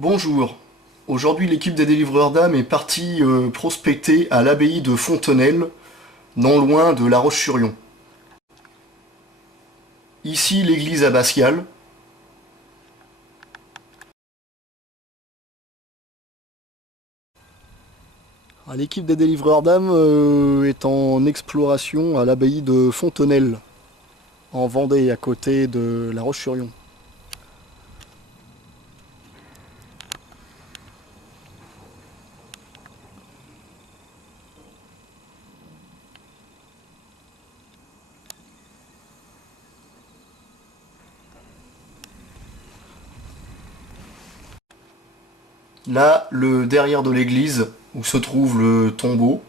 Bonjour, aujourd'hui l'équipe des délivreurs d'âmes est partie prospecter à l'abbaye de Fontenelle, non loin de La Roche-sur-Yon. Ici l'église abbatiale. L'équipe des délivreurs d'âmes est en exploration à l'abbaye de Fontenelle, en Vendée, à côté de La Roche-sur-Yon. Là, le derrière de l'église, où se trouve le tombeau.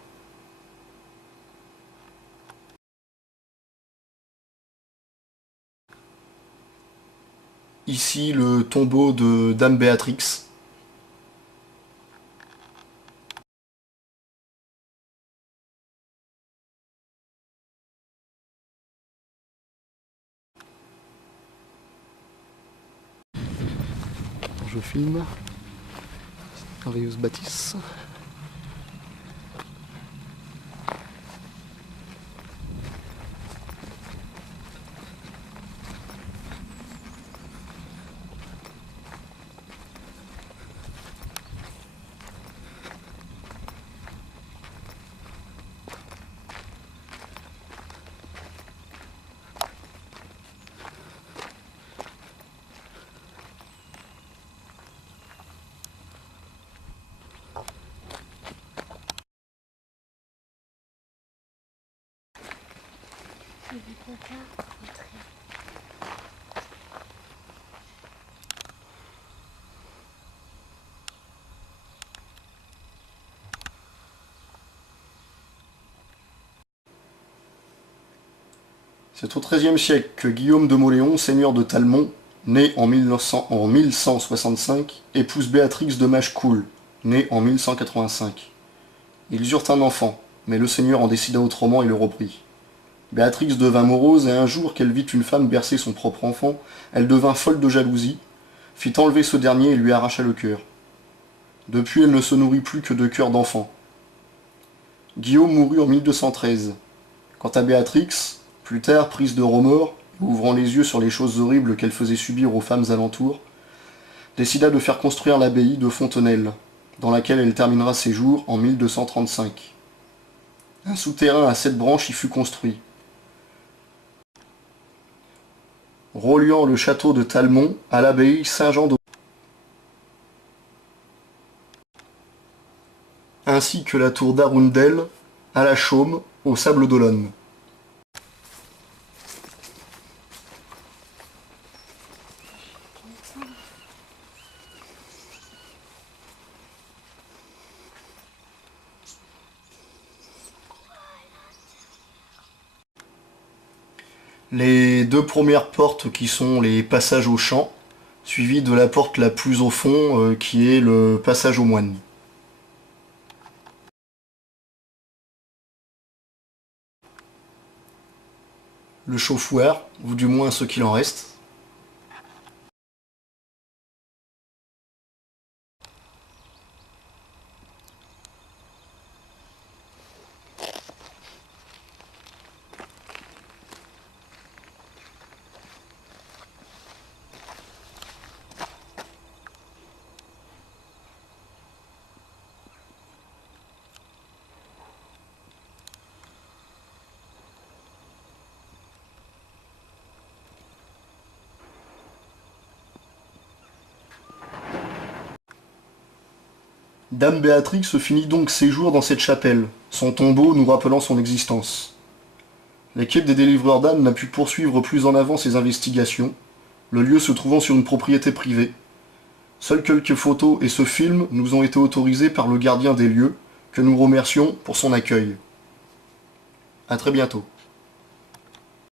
Ici, le tombeau de Dame Béatrix. Je filme. Merveilleuse bâtisse. C'est au XIIIe siècle que Guillaume de Mauléon, seigneur de Talmont, né en 1165, épouse Béatrix de Machecoul, née en 1185. Ils eurent un enfant, mais le seigneur en décida autrement et le reprit. Béatrix devint morose et un jour qu'elle vit une femme bercer son propre enfant, elle devint folle de jalousie, fit enlever ce dernier et lui arracha le cœur. Depuis, elle ne se nourrit plus que de cœurs d'enfant. Guillaume mourut en 1213. Quant à Béatrix, plus tard prise de remords, ouvrant les yeux sur les choses horribles qu'elle faisait subir aux femmes alentour, décida de faire construire l'abbaye de Fontenelle, dans laquelle elle terminera ses jours en 1235. Un souterrain à 7 branches y fut construit. Reliant le château de Talmont à l'abbaye Saint-Jean de ainsi que la tour d'Arundel à la Chaume, aux Sables d'Olonne. Les deux premières portes qui sont les passages aux champs, suivies de la porte la plus au fond qui est le passage aux moines. Le chauffoir, ou du moins ce qu'il en reste. Dame Béatrix finit donc ses jours dans cette chapelle, son tombeau nous rappelant son existence. L'équipe des délivreurs d'âmes n'a pu poursuivre plus en avant ses investigations, le lieu se trouvant sur une propriété privée. Seules quelques photos et ce film nous ont été autorisés par le gardien des lieux, que nous remercions pour son accueil. À très bientôt.